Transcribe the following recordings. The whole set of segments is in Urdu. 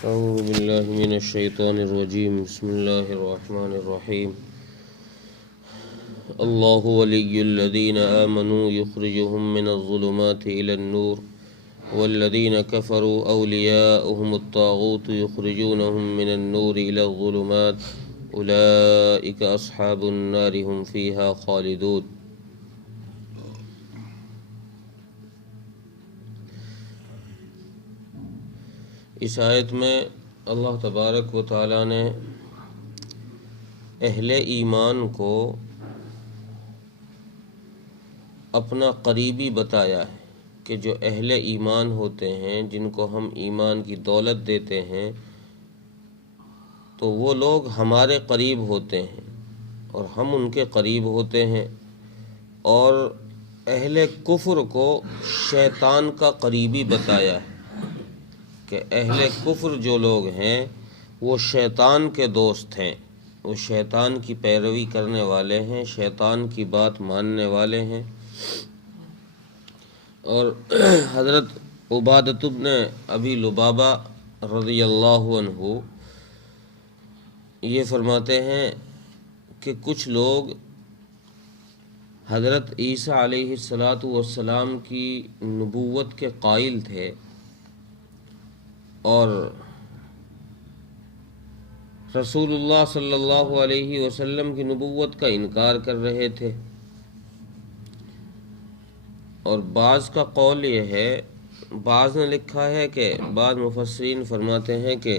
أعوذ بالله من الشيطان الرجيم. بسم الله الرحمن الرحيم. الله ولي الذين آمنوا يخرجهم من الظلمات إلى النور والذين كفروا أولياؤهم الطاغوت يخرجونهم من النور إلى الظلمات أولئك أصحاب النار هم فيها خالدون. اس آیت میں اللہ تبارک و تعالیٰ نے اہل ایمان کو اپنا قریبی بتایا ہے کہ جو اہل ایمان ہوتے ہیں، جن کو ہم ایمان کی دولت دیتے ہیں، تو وہ لوگ ہمارے قریب ہوتے ہیں اور ہم ان کے قریب ہوتے ہیں، اور اہل کفر کو شیطان کا قریبی بتایا ہے کہ اہل کفر جو لوگ ہیں وہ شیطان کے دوست ہیں، وہ شیطان کی پیروی کرنے والے ہیں، شیطان کی بات ماننے والے ہیں۔ اور حضرت عبادۃ بن ابی لبابہ رضی اللہ عنہ یہ فرماتے ہیں کہ کچھ لوگ حضرت عیسیٰ علیہ السلام کی نبوت کے قائل تھے اور رسول اللہ صلی اللہ علیہ وسلم کی نبوت کا انکار کر رہے تھے، اور بعض کا قول یہ ہے، بعض نے لکھا ہے کہ بعض مفسرین فرماتے ہیں کہ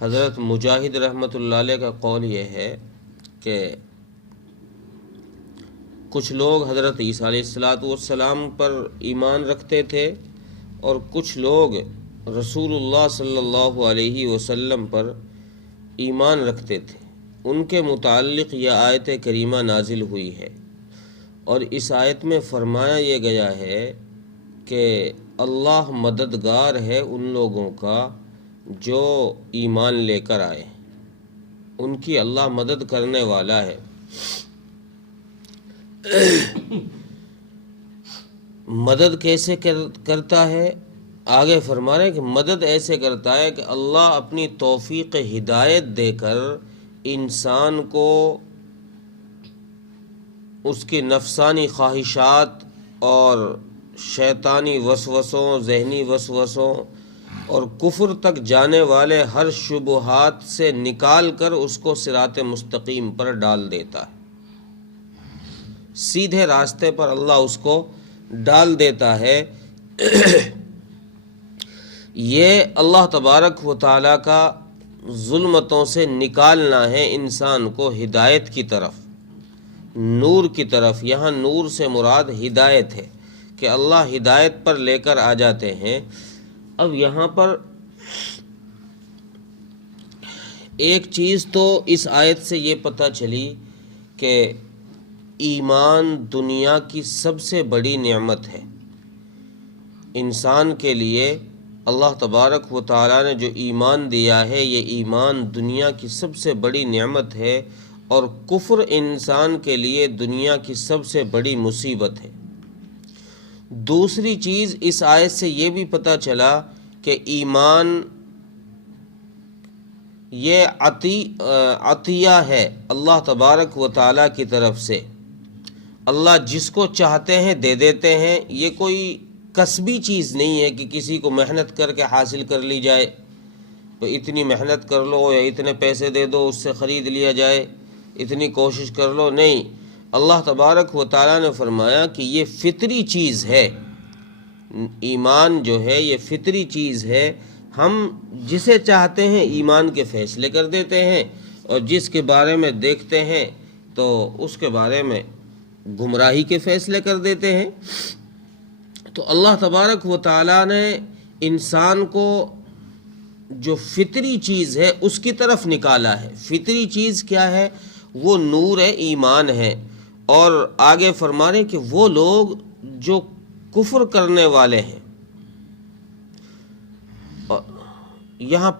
حضرت مجاہد رحمۃ اللہ علیہ کا قول یہ ہے کہ کچھ لوگ حضرت عیسیٰ علیہ السلام پر ایمان رکھتے تھے اور کچھ لوگ رسول اللہ صلی اللہ علیہ وسلم پر ایمان رکھتے تھے۔ ان کے متعلق یہ آیت کریمہ نازل ہوئی ہے، اور اس آیت میں فرمایا یہ گیا ہے کہ اللہ مددگار ہے ان لوگوں کا جو ایمان لے کر آئے، ان کی اللہ مدد کرنے والا ہے۔ مدد کیسے کرتا ہے؟ آگے فرما رہے ہیں کہ مدد ایسے کرتا ہے کہ اللہ اپنی توفیق ہدایت دے کر انسان کو اس کی نفسانی خواہشات اور شیطانی وسوسوں، ذہنی وسوسوں اور کفر تک جانے والے ہر شبہات سے نکال کر اس کو صراط مستقیم پر ڈال دیتا ہے، سیدھے راستے پر اللہ اس کو ڈال دیتا ہے۔ یہ اللہ تبارک و تعالیٰ کا ظلمتوں سے نکالنا ہے انسان کو ہدایت کی طرف، نور کی طرف۔ یہاں نور سے مراد ہدایت ہے کہ اللہ ہدایت پر لے کر آ جاتے ہیں۔ اب یہاں پر ایک چیز تو اس آیت سے یہ پتہ چلی کہ ایمان دنیا کی سب سے بڑی نعمت ہے۔ انسان کے لیے اللہ تبارک و تعالیٰ نے جو ایمان دیا ہے، یہ ایمان دنیا کی سب سے بڑی نعمت ہے، اور کفر انسان کے لیے دنیا کی سب سے بڑی مصیبت ہے۔ دوسری چیز اس آیت سے یہ بھی پتہ چلا کہ ایمان یہ عطیہ ہے اللہ تبارک و تعالیٰ کی طرف سے۔ اللہ جس کو چاہتے ہیں دے دیتے ہیں، یہ کوئی کسبی چیز نہیں ہے کہ کسی کو محنت کر کے حاصل کر لی جائے، تو اتنی محنت کر لو یا اتنے پیسے دے دو اس سے خرید لیا جائے، اتنی کوشش کر لو، نہیں۔ اللہ تبارک و تعالیٰ نے فرمایا کہ یہ فطری چیز ہے، ایمان جو ہے یہ فطری چیز ہے۔ ہم جسے چاہتے ہیں ایمان کے فیصلے کر دیتے ہیں، اور جس کے بارے میں دیکھتے ہیں تو اس کے بارے میں گمراہی کے فیصلے کر دیتے ہیں۔ تو اللہ تبارک و تعالیٰ نے انسان کو جو فطری چیز ہے اس کی طرف نکالا ہے۔ فطری چیز کیا ہے؟ وہ نور ہے، ایمان ہے۔ اور آگے فرما رہے کہ وہ لوگ جو کفر کرنے والے ہیں، یہاں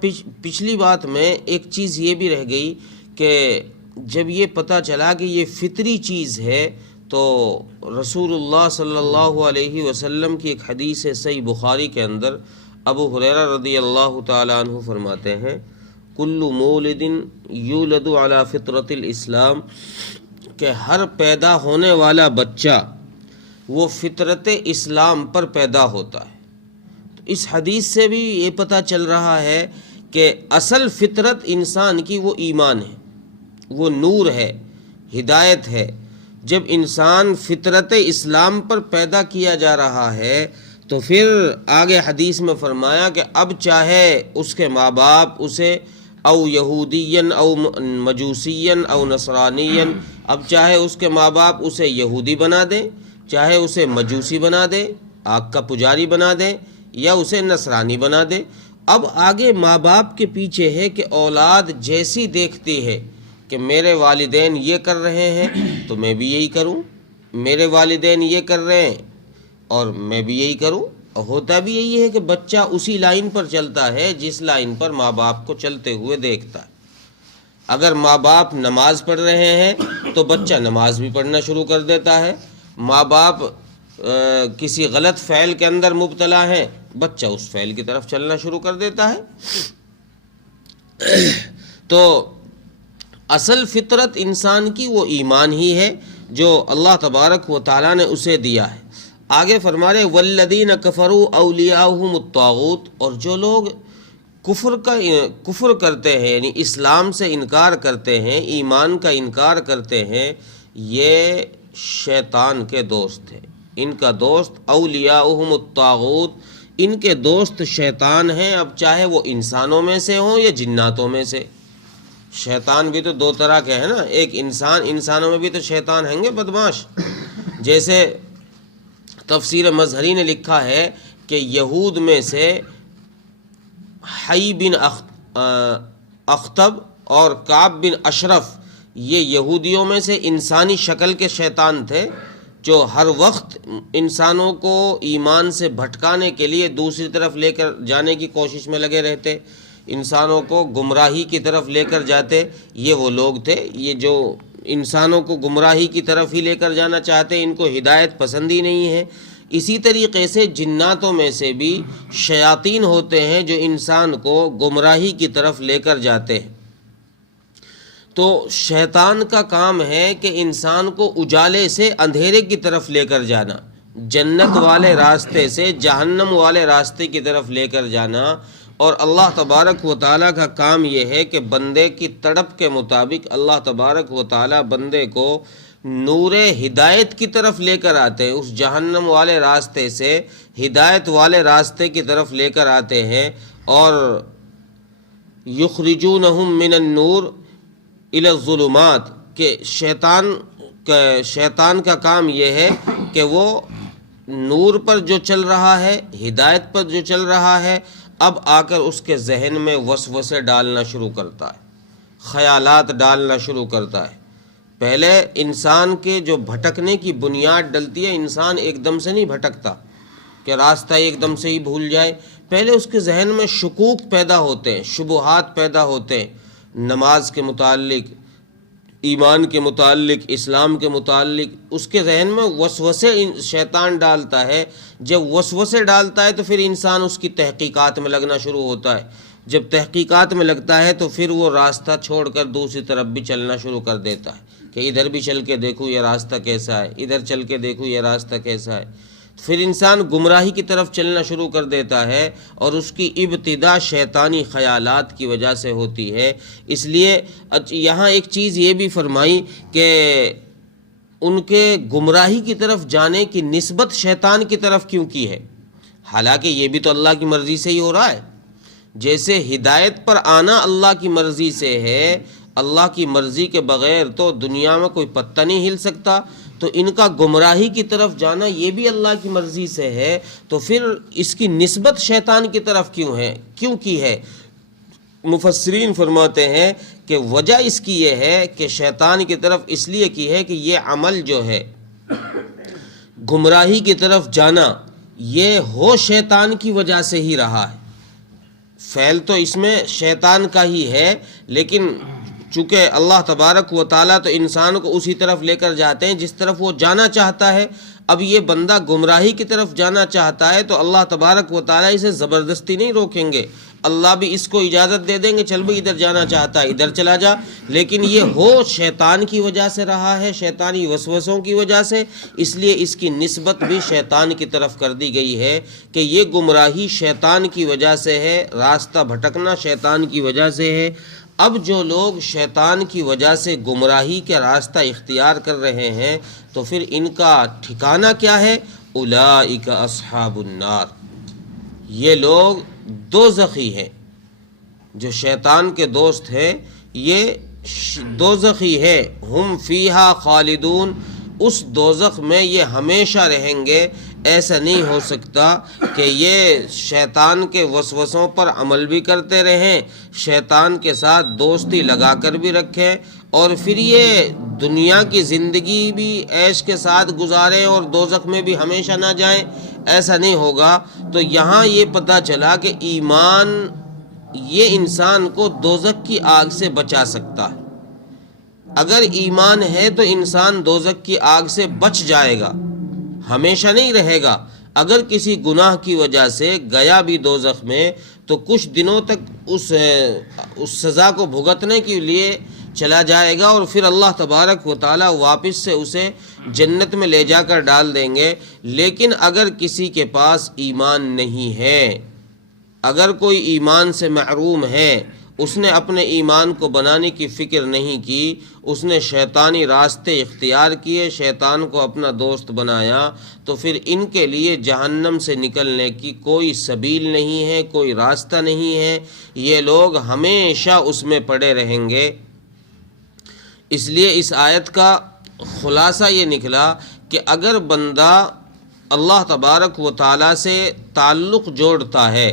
پچھلی بات میں ایک چیز یہ بھی رہ گئی کہ جب یہ پتہ چلا کہ یہ فطری چیز ہے تو رسول اللہ صلی اللہ علیہ وسلم کی ایک حدیث ہے صحیح بخاری کے اندر، ابو ہریرہ رضی اللہ تعالی عنہ فرماتے ہیں کل مولد یولد علی فطرت الاسلام، کہ ہر پیدا ہونے والا بچہ وہ فطرت اسلام پر پیدا ہوتا ہے۔ تو اس حدیث سے بھی یہ پتہ چل رہا ہے کہ اصل فطرت انسان کی وہ ایمان ہے، وہ نور ہے، ہدایت ہے۔ جب انسان فطرت اسلام پر پیدا کیا جا رہا ہے تو پھر آگے حدیث میں فرمایا کہ اب چاہے اس کے ماں باپ اسے او یہودین او مجوسین او نصرانین، اب چاہے اس کے ماں باپ اسے یہودی بنا دیں، چاہے اسے مجوسی بنا دیں، آگ کا پجاری بنا دیں، یا اسے نصرانی بنا دیں، اب آگے ماں باپ کے پیچھے ہے کہ اولاد جیسی دیکھتی ہے کہ میرے والدین یہ کر رہے ہیں تو میں بھی یہی کروں، میرے والدین یہ کر رہے ہیں اور میں بھی یہی کروں۔ اور ہوتا بھی یہی ہے کہ بچہ اسی لائن پر چلتا ہے جس لائن پر ماں باپ کو چلتے ہوئے دیکھتا ہے۔ اگر ماں باپ نماز پڑھ رہے ہیں تو بچہ نماز بھی پڑھنا شروع کر دیتا ہے، ماں باپ کسی غلط فعل کے اندر مبتلا ہیں، بچہ اس فعل کی طرف چلنا شروع کر دیتا ہے۔ تو اصل فطرت انسان کی وہ ایمان ہی ہے جو اللہ تبارک و تعالیٰ نے اسے دیا ہے۔ آگے فرما رہے والذین کفروا اولیاءہم الطاغوت، اور جو لوگ کفر کرتے ہیں یعنی اسلام سے انکار کرتے ہیں، ایمان کا انکار کرتے ہیں، یہ شیطان کے دوست ہیں۔ ان کا دوست اولیاءہم الطاغوت، ان کے دوست شیطان ہیں، اب چاہے وہ انسانوں میں سے ہوں یا جناتوں میں سے۔ شیطان بھی تو دو طرح کے ہیں نا، ایک انسانوں میں بھی تو شیطان ہیں گے بدماش۔ جیسے تفسیر مظہری نے لکھا ہے کہ یہود میں سے حی بن اخطب اور کعب بن اشرف، یہ یہودیوں میں سے انسانی شکل کے شیطان تھے جو ہر وقت انسانوں کو ایمان سے بھٹکانے کے لیے دوسری طرف لے کر جانے کی کوشش میں لگے رہتے، انسانوں کو گمراہی کی طرف لے کر جاتے۔ یہ وہ لوگ تھے یہ جو انسانوں کو گمراہی کی طرف ہی لے کر جانا چاہتے، ان کو ہدایت پسند ہی نہیں ہے۔ اسی طریقے سے جناتوں میں سے بھی شیاطین ہوتے ہیں جو انسان کو گمراہی کی طرف لے کر جاتے ہیں۔ تو شیطان کا کام ہے کہ انسان کو اجالے سے اندھیرے کی طرف لے کر جانا، جنت والے راستے سے جہنم والے راستے کی طرف لے کر جانا۔ اور اللہ تبارک و تعالیٰ کا کام یہ ہے کہ بندے کی تڑپ کے مطابق اللہ تبارک و تعالیٰ بندے کو نور ہدایت کی طرف لے کر آتے ہیں، اس جہنم والے راستے سے ہدایت والے راستے کی طرف لے کر آتے ہیں۔ اور یخرجونہم من النور الی الظلمات، کہ شیطان کا کام یہ ہے کہ وہ نور پر جو چل رہا ہے، ہدایت پر جو چل رہا ہے، اب آ کر اس کے ذہن میں وسوسے ڈالنا شروع کرتا ہے، خیالات ڈالنا شروع کرتا ہے۔ پہلے انسان کے جو بھٹکنے کی بنیاد ڈلتی ہے، انسان ایک دم سے نہیں بھٹکتا کہ راستہ ایک دم سے ہی بھول جائے، پہلے اس کے ذہن میں شکوک پیدا ہوتے ہیں، شبہات پیدا ہوتے ہیں، نماز کے متعلق، ایمان کے متعلق، اسلام کے متعلق اس کے ذہن میں وسوسے شیطان ڈالتا ہے۔ جب وسوسے ڈالتا ہے تو پھر انسان اس کی تحقیقات میں لگنا شروع ہوتا ہے، جب تحقیقات میں لگتا ہے تو پھر وہ راستہ چھوڑ کر دوسری طرف بھی چلنا شروع کر دیتا ہے کہ ادھر بھی چل کے دیکھوں یہ راستہ کیسا ہے، ادھر چل کے دیکھوں یہ راستہ کیسا ہے۔ پھر انسان گمراہی کی طرف چلنا شروع کر دیتا ہے، اور اس کی ابتدا شیطانی خیالات کی وجہ سے ہوتی ہے۔ اس لیے یہاں ایک چیز یہ بھی فرمائی کہ ان کے گمراہی کی طرف جانے کی نسبت شیطان کی طرف کیوں کی ہے، حالانکہ یہ بھی تو اللہ کی مرضی سے ہی ہو رہا ہے۔ جیسے ہدایت پر آنا اللہ کی مرضی سے ہے، اللہ کی مرضی کے بغیر تو دنیا میں کوئی پتہ نہیں ہل سکتا، تو ان کا گمراہی کی طرف جانا یہ بھی اللہ کی مرضی سے ہے، تو پھر اس کی نسبت شیطان کی طرف کیوں کی ہے؟ مفسرین فرماتے ہیں کہ وجہ اس کی یہ ہے کہ شیطان کی طرف اس لیے کی ہے کہ یہ عمل جو ہے گمراہی کی طرف جانا، یہ ہو شیطان کی وجہ سے ہی رہا ہے۔ فعل تو اس میں شیطان کا ہی ہے، لیکن چونکہ اللہ تبارک و تعالیٰ تو انسان کو اسی طرف لے کر جاتے ہیں جس طرف وہ جانا چاہتا ہے۔ اب یہ بندہ گمراہی کی طرف جانا چاہتا ہے تو اللہ تبارک و تعالیٰ اسے زبردستی نہیں روکیں گے، اللہ بھی اس کو اجازت دے دیں گے، چل بھائی ادھر جانا چاہتا ہے ادھر چلا جا، لیکن یہ ہو شیطان کی وجہ سے رہا ہے، شیطانی وسوسوں کی وجہ سے، اس لیے اس کی نسبت بھی شیطان کی طرف کر دی گئی ہے کہ یہ گمراہی شیطان کی وجہ سے ہے، راستہ بھٹکنا شیطان کی وجہ سے ہے۔ اب جو لوگ شیطان کی وجہ سے گمراہی کا راستہ اختیار کر رہے ہیں تو پھر ان کا ٹھکانہ کیا ہے؟ اولئک اصحاب النار، یہ لوگ دوزخی ہیں، جو شیطان کے دوست ہیں یہ دوزخی ہے، ہم فیہا خالدون، اس دوزخ میں یہ ہمیشہ رہیں گے۔ ایسا نہیں ہو سکتا کہ یہ شیطان کے وسوسوں پر عمل بھی کرتے رہیں، شیطان کے ساتھ دوستی لگا کر بھی رکھیں، اور پھر یہ دنیا کی زندگی بھی عیش کے ساتھ گزاریں اور دوزخ میں بھی ہمیشہ نہ جائیں، ایسا نہیں ہوگا۔ تو یہاں یہ پتہ چلا کہ ایمان یہ انسان کو دوزخ کی آگ سے بچا سکتا ہے۔ اگر ایمان ہے تو انسان دوزخ کی آگ سے بچ جائے گا، ہمیشہ نہیں رہے گا۔ اگر کسی گناہ کی وجہ سے گیا بھی دوزخ میں تو کچھ دنوں تک اس سزا کو بھگتنے کے لیے چلا جائے گا، اور پھر اللہ تبارک و تعالیٰ واپس سے اسے جنت میں لے جا کر ڈال دیں گے۔ لیکن اگر کسی کے پاس ایمان نہیں ہے، اگر کوئی ایمان سے محروم ہے، اس نے اپنے ایمان کو بنانے کی فکر نہیں کی، اس نے شیطانی راستے اختیار کیے، شیطان کو اپنا دوست بنایا، تو پھر ان کے لیے جہنم سے نکلنے کی کوئی سبیل نہیں ہے، کوئی راستہ نہیں ہے، یہ لوگ ہمیشہ اس میں پڑے رہیں گے۔ اس لیے اس آیت کا خلاصہ یہ نکلا کہ اگر بندہ اللہ تبارک و تعالیٰ سے تعلق جوڑتا ہے،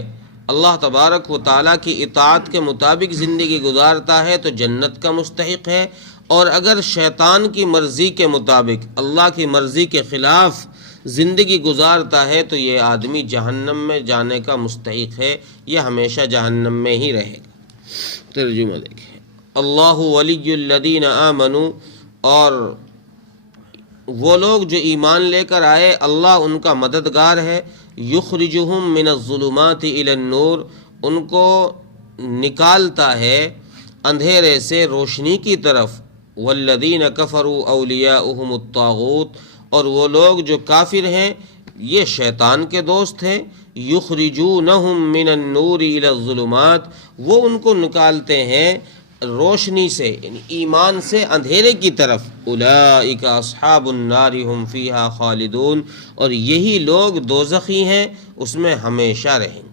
اللہ تبارک و تعالیٰ کی اطاعت کے مطابق زندگی گزارتا ہے تو جنت کا مستحق ہے، اور اگر شیطان کی مرضی کے مطابق اللہ کی مرضی کے خلاف زندگی گزارتا ہے تو یہ آدمی جہنم میں جانے کا مستحق ہے، یہ ہمیشہ جہنم میں ہی رہے گا۔ ترجمہ دیکھیں، اللہ ولی الذین آمنوا، اور وہ لوگ جو ایمان لے کر آئے اللہ ان کا مددگار ہے، یخرجہم من الظلمات الی النور، ان کو نکالتا ہے اندھیرے سے روشنی کی طرف، والذین کفروا اولیاؤہم الطاغوت، اور وہ لوگ جو کافر ہیں یہ شیطان کے دوست ہیں، یخرجونہم من النور الی الظلمات، وہ ان کو نکالتے ہیں روشنی سے یعنی ایمان سے اندھیرے کی طرف، اولئک اصحاب النار ہم فیہا خالدون، اور یہی لوگ دوزخی ہیں، اس میں ہمیشہ رہیں گے۔